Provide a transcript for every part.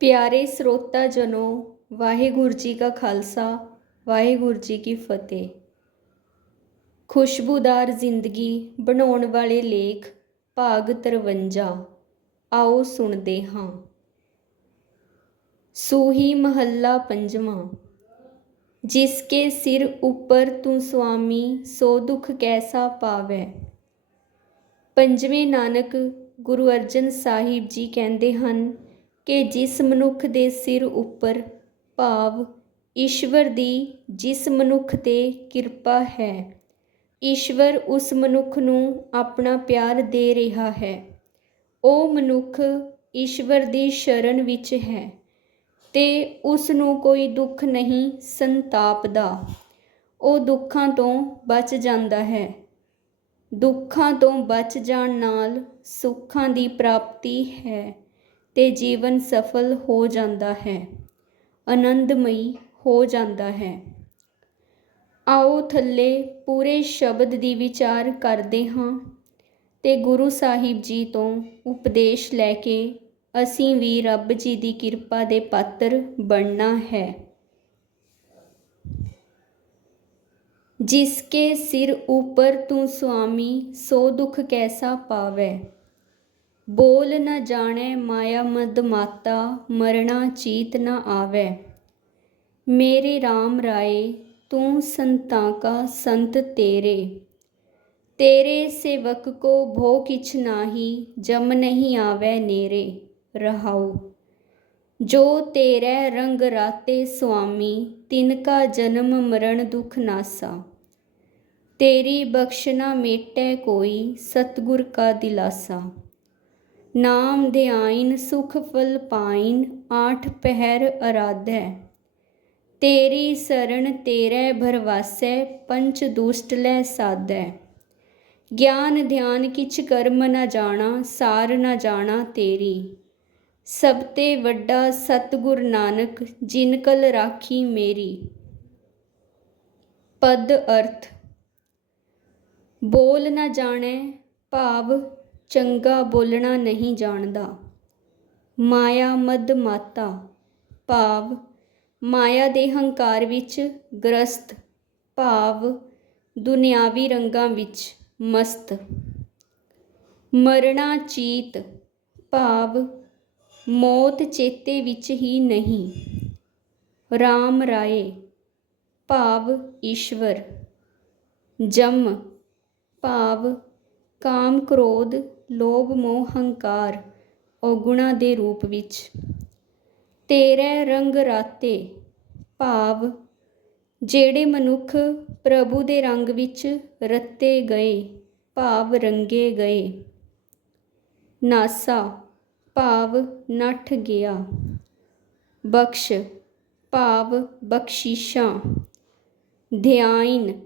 ਪਿਆਰੇ ਸਰੋਤਾ ਜਨੋ, ਵਾਹਿਗੁਰੂ ਜੀ ਕਾ ਖਾਲਸਾ, ਵਾਹਿਗੁਰੂ ਜੀ ਕੀ ਫਤਿਹ। ਖੁਸ਼ਬੂਦਾਰ ਜ਼ਿੰਦਗੀ ਬਣਾਉਣ ਵਾਲੇ ਲੇਖ, ਭਾਗ 53 ਆਓ ਸੁਣਦੇ ਹਾਂ। ਸੂਹੀ ਮਹੱਲਾ ਪੰਜਵਾਂ। ਜਿਸ ਕੇ ਸਿਰ ਉੱਪਰ ਤੂੰ ਸੁਆਮੀ, ਸੋ ਦੁਖ ਕੈਸਾ ਪਾਵੈ? ਪੰਜਵੇਂ ਨਾਨਕ ਗੁਰੂ ਅਰਜਨ ਸਾਹਿਬ ਜੀ ਕਹਿੰਦੇ ਹਨ ਕਿ ਜਿਸ ਮਨੁੱਖ ਦੇ ਸਿਰ ਉੱਪਰ ਭਾਵ ਈਸ਼ਵਰ ਦੀ ਜਿਸ ਮਨੁੱਖ ਤੇ ਕਿਰਪਾ ਹੈ, ਈਸ਼ਵਰ ਉਸ ਮਨੁੱਖ ਨੂੰ ਆਪਣਾ ਪਿਆਰ ਦੇ ਰਿਹਾ ਹੈ। ਉਹ ਮਨੁੱਖ ਈਸ਼ਵਰ ਦੀ ਸ਼ਰਨ ਵਿੱਚ ਹੈ ਤੇ ਉਸ ਨੂੰ ਕੋਈ ਦੁੱਖ ਨਹੀਂ ਸੰਤਾਪਦਾ। ਉਹ ਦੁੱਖਾਂ ਤੋਂ ਬਚ ਜਾਂਦਾ ਹੈ। ਦੁੱਖਾਂ ਤੋਂ ਬਚ ਜਾਣ ਨਾਲ ਸੁੱਖਾਂ ਦੀ ਪ੍ਰਾਪਤੀ ਹੈ। ਤੇ ਜੀਵਨ ਸਫਲ ਹੋ ਜਾਂਦਾ ਹੈ। ਆਨੰਦਮਈ ਹੋ ਜਾਂਦਾ ਹੈ। ਆਓ ਥੱਲੇ ਪੂਰੇ ਸ਼ਬਦ ਦੀ ਵਿਚਾਰ ਕਰਦੇ ਹਾਂ ਤੇ ਗੁਰੂ ਸਾਹਿਬ ਜੀ ਤੋਂ ਉਪਦੇਸ਼ ਲੈ ਕੇ ਅਸੀਂ ਵੀ ਰੱਬ ਜੀ ਦੀ ਕਿਰਪਾ ਦੇ ਪਾਤਰ ਬਣਨਾ ਹੈ। ਜਿਸਕੇ ਸਿਰ ਉੱਪਰ ਤੂੰ ਸੁਆਮੀ, ਸੋ ਦੁਖ ਕੈਸਾ ਪਾਵੈ? ਬੋਲ ਨ ਜਾਣੈ ਮਾਇਆ ਮਦ ਮਾਤਾ, ਮਰਣਾ ਚੀਤ ਨ ਆਵੈ। ਮੇਰੇ RAM ਰਾਏ, ਤੂੰ ਸੰਤਾਂ ਕਾ ਸੰਤ ਤੇਰੇ। ਤੇਰੇ ਸੇਵਕ ਕੋ ਭੋ ਕਿਛ ਨਾਹੀ, ਜਮ ਨਹੀਂ ਆਵੈ ਨੇਰੇ। ਰਹਾਉ, ਜੋ ਤੇਰੇ ਰੰਗ ਰਾਤੇ ਸੁਆਮੀ, ਤਿਨ ਕਾ ਜਨਮ ਮਰਨ ਦੁਖ ਨਾਸਾ। ਤੇਰੀ ਬਖਸ਼ਨਾ ਮੇਟੈ ਕੋਈ, ਸਤਗੁਰ ਕਾ ਦਿਲਾਸਾ। ਨਾਮ ਧਿਆਇਨ, ਸੁਖ ਫਲ ਪਾਇਨ, ਆਠ ਪਹਿਰ ਅਰਾਧੈ। ਤੇਰੀ ਸਰਣ ਤੇਰੇ ਭਰਵਾਸੈ ਪੰਚ ਦੁਸ਼ਟ ਲੈ ਸਾਧੈ। ਗਿਆਨ ਧਿਆਨ ਕਿਛ ਕਰਮ ਨ ਜਾਣਾ, ਸਾਰ ਨਾ ਜਾਣਾ ਤੇਰੀ। ਸਭ ਤੇ ਵੱਡਾ ਸਤਗੁਰ ਨਾਨਕ, ਜਿਨ ਕਲ ਰਾਖੀ ਮੇਰੀ। ਪਦ ਅਰਥ। ਬੋਲ ਨਾ ਜਾਣੈ, ਭਾਵ ਚੰਗਾ ਬੋਲਣਾ ਨਹੀਂ ਜਾਣਦਾ। ਮਾਇਆ ਮਦ ਮਾਤਾ, ਭਾਵ ਮਾਇਆ ਦੇ ਹੰਕਾਰ ਵਿੱਚ ਗ੍ਰਸਤ, ਭਾਵ ਦੁਨਿਆਵੀ ਰੰਗਾਂ ਵਿੱਚ ਮਸਤ। ਮਰਣਾ ਚੀਤ, ਭਾਵ ਮੌਤ ਚੇਤੇ ਵਿੱਚ ਹੀ ਨਹੀਂ। RAM ਰਾਏ, ਭਾਵ ਈਸ਼ਵਰ। ਜਮ, ਭਾਵ ਕਾਮ ਕ੍ਰੋਧ, ਲੋਭ, ਮੋਹ, ਹੰਕਾਰ, ਔਗੁਣਾ ਦੇ ਰੂਪ ਵਿੱਚ। ਤੇਰੇ ਰੰਗ ਰਾਤੇ ਭਾਵ, ਜਿਹੜੇ ਮਨੁੱਖ ਪ੍ਰਭੂ ਦੇ ਰੰਗ ਵਿੱਚ ਰੱਤੇ ਗਏ, ਭਾਵ ਰੰਗੇ ਗਏ। ਨਾਸਾ, ਭਾਵ ਨੱਠ ਗਿਆ। ਬਖਸ਼, ਭਾਵ ਬਖਸ਼ੀਸ਼ਾਂ। ਧਿਆਇਨ,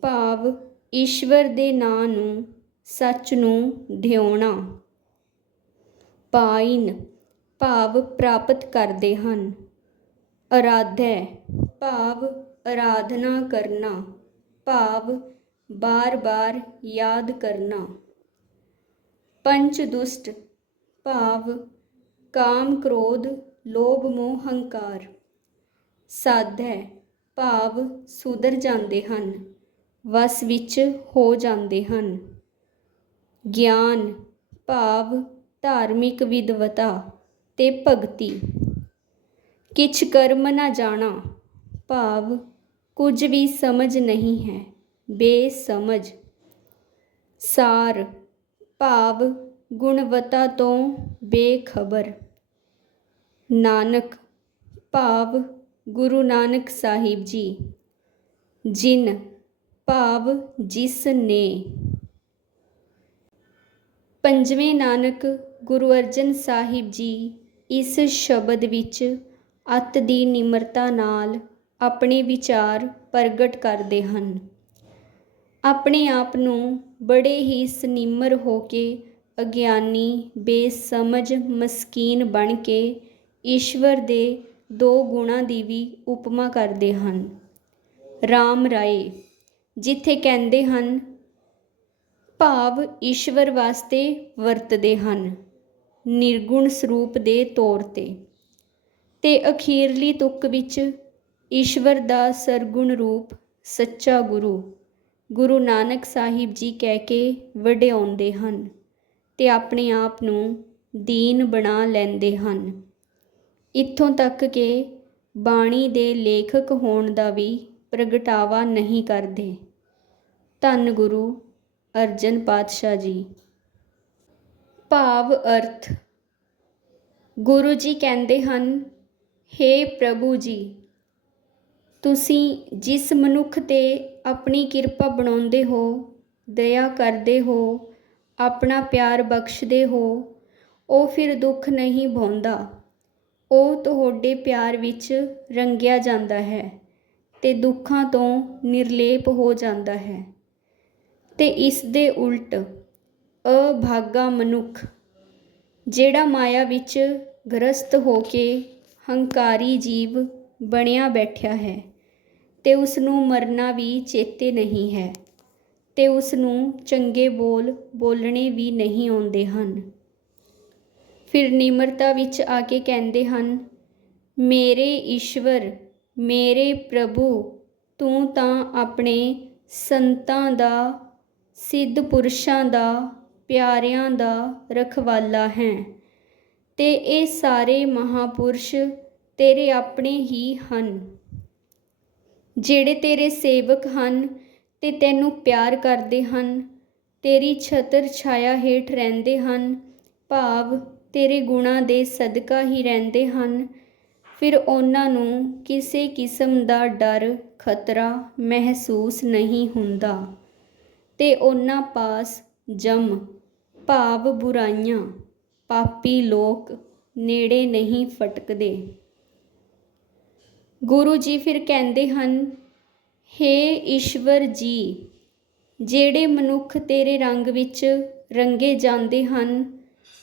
ਭਾਵ ਈਸ਼ਵਰ ਦੇ ਨਾਂ ਨੂੰ ਸੱਚ ਨੂੰ ਧਿਆਉਣਾ ਪਾਇਨ ਭਾਵ ਪ੍ਰਾਪਤ ਕਰਦੇ ਹਨ। ਅਰਾਧੈ ਭਾਵ ਆਰਾਧਨਾ ਕਰਨਾ। ਭਾਵ ਬਾਰ-ਬਾਰ ਯਾਦ ਕਰਨਾ। ਪੰਚ ਦੁਸ਼ਟ ਭਾਵ ਕਾਮ ਕ੍ਰੋਧ ਲੋਭ ਮੋਹ ਹੰਕਾਰ। ਸਾਧੈ ਭਾਵ ਸੁਧਰ ਜਾਂਦੇ ਹਨ। ਵਸ ਵਿੱਚ ਹੋ ਜਾਂਦੇ ਹਨ। ਗਿਆਨ, ਭਾਵ, ਧਾਰਮਿਕ ਵਿਦਵਤਾ ਅਤੇ ਭਗਤੀ। ਕਿਛ ਕਰਮ ਨਾ ਜਾਣਾ, ਭਾਵ, ਕੁਝ ਵੀ ਸਮਝ ਨਹੀਂ ਹੈ, ਬੇਸਮਝ। ਸਾਰ, ਭਾਵ, ਗੁਣਵਤਾ ਤੋਂ ਬੇਖਬਰ। ਨਾਨਕ, ਭਾਵ, ਗੁਰੂ ਨਾਨਕ ਸਾਹਿਬ ਜੀ। ਜਿਨ, ਭਾਵ ਜਿਸ ਨੇ। ਪੰਜਵੇਂ ਨਾਨਕ ਗੁਰੂ ਅਰਜਨ ਸਾਹਿਬ ਜੀ ਇਸ ਸ਼ਬਦ ਵਿੱਚ ਅਤ ਦੀ ਨਿਮਰਤਾ ਨਾਲ ਆਪਣੇ ਵਿਚਾਰ ਪ੍ਰਗਟ ਕਰਦੇ ਹਨ। ਆਪਣੇ ਆਪ ਨੂੰ ਬੜੇ ਹੀ ਸਨਿਮਰ ਹੋ ਕੇ ਅਗਿਆਨੀ, ਬੇਸਮਝ, ਮਸਕੀਨ ਬਣ ਕੇ ਈਸ਼ਵਰ ਦੇ ਦੋ ਗੁਣਾਂ ਦੀ ਵੀ ਉਪਮਾ ਕਰਦੇ ਹਨ। RAM ਰਾਏ, ਜਿੱਥੇ ਕਹਿੰਦੇ ਹਨ ਭਾਵ ਈਸ਼ਵਰ ਵਾਸਤੇ ਵਰਤਦੇ ਹਨ, ਨਿਰਗੁਣ ਸਰੂਪ ਦੇ ਤੌਰ ਤੇ। ਤੇ ਅਖੀਰਲੀ ਤੁਕ ਵਿੱਚ ਈਸ਼ਵਰ ਦਾ ਸਰਗੁਣ ਰੂਪ ਸੱਚਾ ਗੁਰੂ ਗੁਰੂ ਨਾਨਕ ਸਾਹਿਬ ਜੀ ਕਹਿ ਕੇ ਵਡਿਆਉਂਦੇ ਹਨ ਤੇ ਆਪਣੇ ਆਪ ਨੂੰ ਦੀਨ ਬਣਾ ਲੈਂਦੇ ਹਨ। ਇੱਥੋਂ ਤੱਕ ਕਿ ਬਾਣੀ ਦੇ ਲੇਖਕ ਹੋਣ ਦਾ ਵੀ ਪ੍ਰਗਟਾਵਾ ਨਹੀਂ ਕਰਦੇ। ਧੰਨ ਗੁਰੂ ਅਰਜਨ ਪਾਤਸ਼ਾਹ ਜੀ। ਭਾਵ ਅਰਥ, ਗੁਰੂ ਜੀ ਕਹਿੰਦੇ ਹਨ हे ਪ੍ਰਭੂ ਜੀ, ਤੁਸੀਂ ਜਿਸ ਮਨੁੱਖ ਤੇ ਆਪਣੀ ਕਿਰਪਾ ਬਣਾਉਂਦੇ ਹੋ, ਦਇਆ ਕਰਦੇ ਹੋ, ਆਪਣਾ ਪਿਆਰ ਬਖਸ਼ਦੇ ਹੋ, ਉਹ ਫਿਰ ਦੁੱਖ ਨਹੀਂ ਭੋਂਦਾ ਉਹ ਤੁਹਾਡੇ ਪਿਆਰ ਵਿੱਚ ਰੰਗਿਆ ਜਾਂਦਾ ਹੈ ਤੇ ਦੁੱਖਾਂ ਤੋਂ ਨਿਰਲੇਪ ਹੋ ਜਾਂਦਾ ਹੈ। ਤੇ ਇਸ ਦੇ ਉਲਟ ਅਭਾਗਾ ਮਨੁੱਖ, ਜਿਹੜਾ ਮਾਇਆ ਵਿੱਚ ਗ੍ਰਸਤ ਹੋ ਕੇ ਹੰਕਾਰੀ ਜੀਵ ਬਣਿਆ ਬੈਠਿਆ ਹੈ ਤੇ ਉਸ ਨੂੰ ਮਰਨਾ ਵੀ ਚੇਤੇ ਨਹੀਂ ਹੈ ਤੇ ਉਸ ਨੂੰ ਚੰਗੇ ਬੋਲ ਬੋਲਣੇ ਵੀ ਨਹੀਂ ਆਉਂਦੇ ਹਨ। ਫਿਰ ਨਿਮਰਤਾ ਵਿੱਚ ਆ ਕੇ ਕਹਿੰਦੇ ਹਨ, ਮੇਰੇ ਈਸ਼ਵਰ, ਮੇਰੇ ਪ੍ਰਭੂ, ਤੂੰ ਤਾਂ ਆਪਣੇ ਸੰਤਾਂ ਦਾ ਸਿੱਧ ਪੁਰਸ਼ਾਂ ਦਾ, ਪਿਆਰਿਆਂ ਦਾ ਰਖਵਾਲਾ ਹੈ। ਤੇ ਇਹ ਸਾਰੇ ਮਹਾਪੁਰਸ਼ ਤੇਰੇ ਆਪਣੇ ਹੀ ਹਨ। ਜਿਹੜੇ ਤੇਰੇ ਸੇਵਕ ਹਨ ਤੇ ਤੈਨੂੰ ਪਿਆਰ ਕਰਦੇ ਹਨ, ਤੇਰੀ ਛਤਰ ਛਾਇਆ ਹੇਠ ਰਹਿੰਦੇ ਹਨ, ਭਾਵ ਤੇਰੇ ਗੁਣਾਂ ਦੇ ਸਦਕਾ ਹੀ ਰਹਿੰਦੇ ਹਨ, ਫਿਰ ਉਹਨਾਂ ਨੂੰ ਕਿਸੇ ਕਿਸਮ ਦਾ ਡਰ, ਖਤਰਾ ਮਹਿਸੂਸ ਨਹੀਂ ਹੁੰਦਾ। ਤੇ ਉਹਨਾਂ ਪਾਸ ਜਮ। ਭਾਵ ਬੁਰਾਈਆਂ। ਪਾਪੀ ਲੋਕ ਨੇੜੇ ਨਹੀਂ ਫਟਕਦੇ। ਗੁਰੂ ਜੀ ਫਿਰ ਕਹਿੰਦੇ ਹਨ हे ਈਸ਼ਵਰ ਜੀ, ਜਿਹੜੇ ਮਨੁੱਖ ਤੇਰੇ ਰੰਗ ਵਿੱਚ ਰੰਗੇ ਜਾਂਦੇ ਹਨ,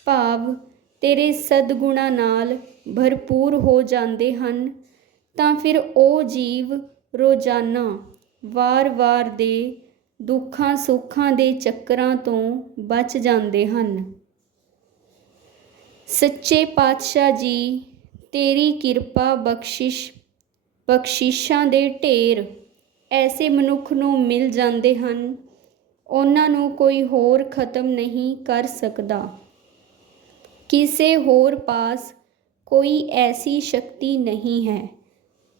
ਭਾਵ ਤੇਰੇ ਸਦਗੁਣਾ ਨਾਲ ਭਰਪੂਰ ਹੋ ਜਾਂਦੇ ਹਨ, ਤਾਂ ਫਿਰ ਉਹ ਜੀਵ ਰੋਜ਼ਾਨਾ ਵਾਰ-ਵਾਰ ਦੇ ਦੁੱਖਾਂ ਸੁੱਖਾਂ ਦੇ ਚੱਕਰਾਂ ਤੋਂ ਬਚ ਜਾਂਦੇ ਹਨ। ਸੱਚੇ ਪਾਤਸ਼ਾਹ ਜੀ, ਤੇਰੀ ਕਿਰਪਾ ਬਖਸ਼ਿਸ਼, ਬਖਸ਼ਿਸ਼ਾਂ ਦੇ ਢੇਰ ਐਸੇ ਮਨੁੱਖ ਨੂੰ ਮਿਲ ਜਾਂਦੇ ਹਨ, ਉਹਨਾਂ ਨੂੰ ਕੋਈ ਹੋਰ ਖਤਮ ਨਹੀਂ ਕਰ ਸਕਦਾ। ਕਿਸੇ ਹੋਰ ਪਾਸ ਕੋਈ ਐਸੀ ਸ਼ਕਤੀ ਨਹੀਂ ਹੈ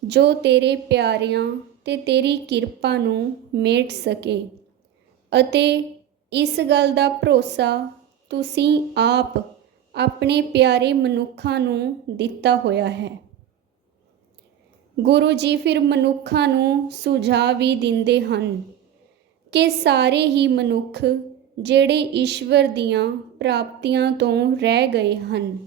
ਜੋ ਤੇਰੇ ਪਿਆਰਿਆਂ ਤੇ ਤੇਰੀ ਕਿਰਪਾ ਨੂੰ ਮੇਟ ਸਕੇ। ਅਤੇ ਇਸ ਗੱਲ ਦਾ ਭਰੋਸਾ ਤੁਸੀਂ ਆਪ ਆਪਣੇ ਪਿਆਰੇ ਮਨੁੱਖਾਂ ਨੂੰ ਦਿੱਤਾ ਹੋਇਆ ਹੈ। ਗੁਰੂ ਜੀ ਫਿਰ ਮਨੁੱਖਾਂ ਨੂੰ ਸੁਝਾਅ ਵੀ ਦਿੰਦੇ ਹਨ ਕਿ ਸਾਰੇ ਹੀ ਮਨੁੱਖ ਜਿਹੜੇ ਈਸ਼ਵਰ ਦੀਆਂ ਪ੍ਰਾਪਤੀਆਂ ਤੋਂ ਰਹਿ ਗਏ ਹਨ,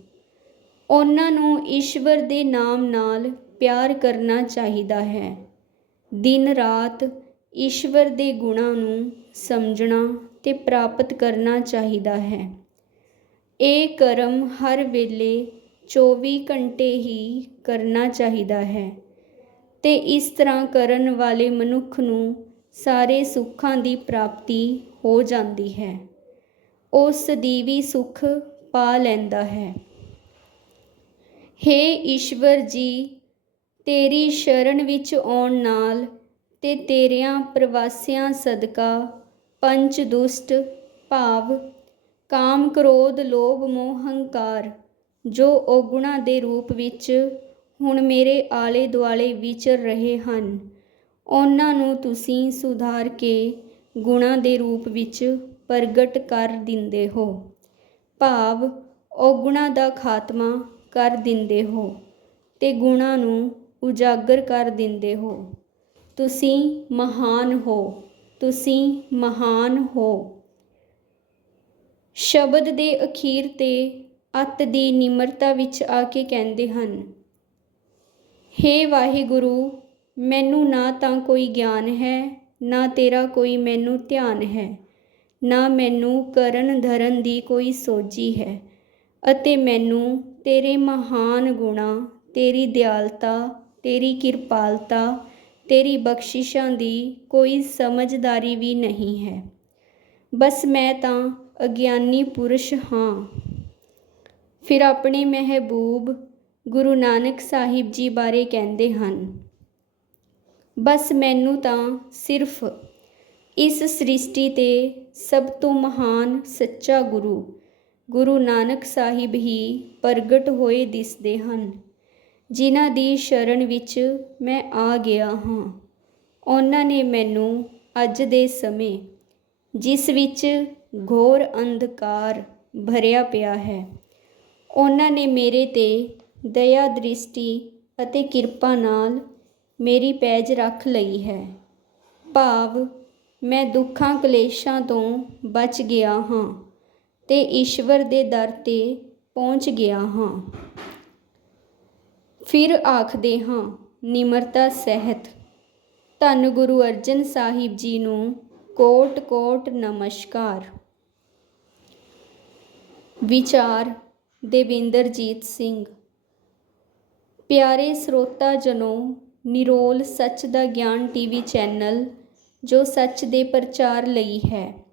ਉਹਨਾਂ ਨੂੰ ਈਸ਼ਵਰ ਦੇ ਨਾਮ ਨਾਲ ਪਿਆਰ ਕਰਨਾ ਚਾਹੀਦਾ ਹੈ। ਦਿਨ ਰਾਤ ਈਸ਼ਵਰ ਦੇ ਗੁਣਾਂ ਨੂੰ ਸਮਝਣਾ ਅਤੇ ਪ੍ਰਾਪਤ ਕਰਨਾ ਚਾਹੀਦਾ ਹੈ। ਇਹ ਕਰਮ ਹਰ ਵੇਲੇ 24 ਘੰਟੇ ਹੀ ਕਰਨਾ ਚਾਹੀਦਾ ਹੈ ਅਤੇ ਇਸ ਤਰ੍ਹਾਂ ਕਰਨ ਵਾਲੇ ਮਨੁੱਖ ਨੂੰ ਸਾਰੇ ਸੁੱਖਾਂ ਦੀ ਪ੍ਰਾਪਤੀ ਹੋ ਜਾਂਦੀ ਹੈ। ਉਹ ਸਦੀਵੀ ਸੁੱਖ ਪਾ ਲੈਂਦਾ ਹੈ। हे ਈਸ਼ਵਰ ਜੀ ਤੇਰੀ ਸ਼ਰਨ ਵਿੱਚ ਆਉਣ ਨਾਲ ਤੇ ਤੇਰਿਆਂ ਪ੍ਰਵਾਸਿਆਂ ਸਦਕਾ ਪੰਜ ਦੁਸ਼ਟ ਭਾਵ, ਕਾਮ ਕ੍ਰੋਧ, ਲੋਭ, ਮੋਹ, ਹੰਕਾਰ, ਜੋ ਔਗੁਣਾ ਦੇ ਰੂਪ ਵਿੱਚ ਹੁਣ ਮੇਰੇ ਆਲੇ ਦੁਆਲੇ ਵਿਚਰ ਰਹੇ ਹਨ, ਉਹਨਾਂ ਨੂੰ ਤੁਸੀਂ ਸੁਧਾਰ ਕੇ ਗੁਣਾਂ ਦੇ ਰੂਪ ਵਿੱਚ ਪ੍ਰਗਟ ਕਰ ਦਿੰਦੇ ਹੋ। ਭਾਵ, ਔਗੁਣਾਂ ਦਾ ਖਾਤਮਾ ਕਰ ਦਿੰਦੇ ਹੋ ਤੇ ਗੁਣਾਂ ਨੂੰ ਉਜਾਗਰ ਕਰ ਦਿੰਦੇ ਹੋ। ਤੁਸੀਂ ਮਹਾਨ ਹੋ। ਤੁਸੀਂ ਮਹਾਨ ਹੋ। ਸ਼ਬਦ ਦੇ ਅਖੀਰ ਤੇ ਅਤ ਦੀ ਨਿਮਰਤਾ ਵਿੱਚ ਆ ਕੇ ਕਹਿੰਦੇ ਹਨ हे ਵਾਹਿਗੁਰੂ, ਮੈਨੂੰ ਨਾ ਤਾਂ ਕੋਈ ਗਿਆਨ ਹੈ, ਨਾ ਤੇਰਾ ਕੋਈ ਮੈਨੂੰ ਧਿਆਨ ਹੈ, ਨਾ ਮੈਨੂੰ ਕਰਨ ਧਰਨ ਦੀ ਕੋਈ ਸੋਝੀ ਹੈ, ਅਤੇ ਮੈਨੂੰ ਤੇਰੇ ਮਹਾਨ ਗੁਣਾ, ਤੇਰੀ ਦਿਆਲਤਾ ਤੇਰੀ ਕਿਰਪਾਲਤਾ, ਤੇਰੀ ਬਖਸ਼ਿਸ਼ਾਂ ਦੀ ਕੋਈ ਸਮਝਦਾਰੀ ਵੀ ਨਹੀਂ ਹੈ। ਬਸ ਮੈਂ ਤਾਂ ਅਗਿਆਨੀ ਪੁਰਸ਼ ਹਾਂ। ਫਿਰ ਆਪਣੇ ਮਹਿਬੂਬ ਗੁਰੂ ਨਾਨਕ ਸਾਹਿਬ ਜੀ ਬਾਰੇ ਕਹਿੰਦੇ ਹਨ, ਬਸ ਮੈਨੂੰ ਤਾਂ ਸਿਰਫ ਇਸ ਸ੍ਰਿਸ਼ਟੀ ਤੇ ਸਭ ਤੋਂ ਮਹਾਨ ਸੱਚਾ ਗੁਰੂ ਗੁਰੂ ਨਾਨਕ ਸਾਹਿਬ ਹੀ ਪ੍ਰਗਟ ਹੋਏ ਦਿਸਦੇ ਹਨ। ਜਿਨ੍ਹਾਂ ਦੀ ਸ਼ਰਨ ਵਿੱਚ ਮੈਂ ਆ ਗਿਆ ਹਾਂ। ਉਹਨਾਂ ਨੇ ਮੈਨੂੰ ਅੱਜ ਦੇ ਸਮੇਂ, ਜਿਸ ਵਿੱਚ ਘੋਰ ਅੰਧਕਾਰ ਭਰਿਆ ਪਿਆ ਹੈ, ਉਹਨਾਂ ਨੇ ਮੇਰੇ ਤੇ ਦਇਆ ਦ੍ਰਿਸ਼ਟੀ ਅਤੇ ਕਿਰਪਾ ਨਾਲ ਮੇਰੀ ਪੈਜ ਰੱਖ ਲਈ ਹੈ। ਭਾਵ, ਮੈਂ ਦੁੱਖਾਂ ਕਲੇਸ਼ਾਂ ਤੋਂ ਬਚ ਗਿਆ ਹਾਂ ਤੇ ਈਸ਼ਵਰ ਦੇ ਦਰ ਤੇ ਪਹੁੰਚ ਗਿਆ ਹਾਂ। ਫਿਰ ਆਖਦੇ ਹਾਂ, ਨਿਮਰਤਾ ਸਹਿਤ। ਧੰਨ ਗੁਰੂ ਅਰਜਨ ਸਾਹਿਬ ਜੀ ਨੂੰ ਕੋਟ ਕੋਟ ਨਮਸਕਾਰ। ਵਿਚਾਰ ਦੇਵਿੰਦਰਜੀਤ ਸਿੰਘ। ਪਿਆਰੇ ਸਰੋਤਾ ਜਨੋ ਨਿਰੋਲ ਸੱਚ ਦਾ ਗਿਆਨ ਟੀਵੀ ਚੈਨਲ, ਜੋ ਸੱਚ ਦੇ ਪ੍ਰਚਾਰ ਲਈ ਹੈ।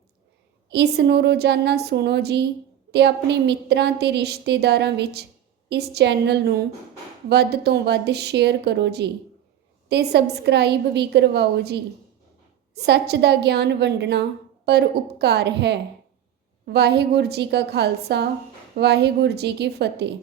ਇਸ ਨੂੰ ਰੋਜ਼ਾਨਾ ਸੁਣੋ ਜੀ ਤੇ ਆਪਣੇ ਮਿੱਤਰਾਂ ਤੇ ਰਿਸ਼ਤੇਦਾਰਾਂ ਵਿੱਚ ਇਸ ਚੈਨਲ ਨੂੰ ਵੱਧ ਤੋਂ ਵੱਧ ਸ਼ੇਅਰ ਕਰੋ ਜੀ ਤੇ ਸਬਸਕ੍ਰਾਈਬ ਵੀ ਕਰਵਾਓ ਜੀ। ਸੱਚ ਦਾ ਗਿਆਨ ਵੰਡਣਾ ਪਰ ਉਪਕਾਰ ਹੈ। ਵਾਹਿਗੁਰੂ ਜੀ ਕਾ ਖਾਲਸਾ, ਵਾਹਿਗੁਰੂ ਜੀ ਕੀ ਫਤਿਹ।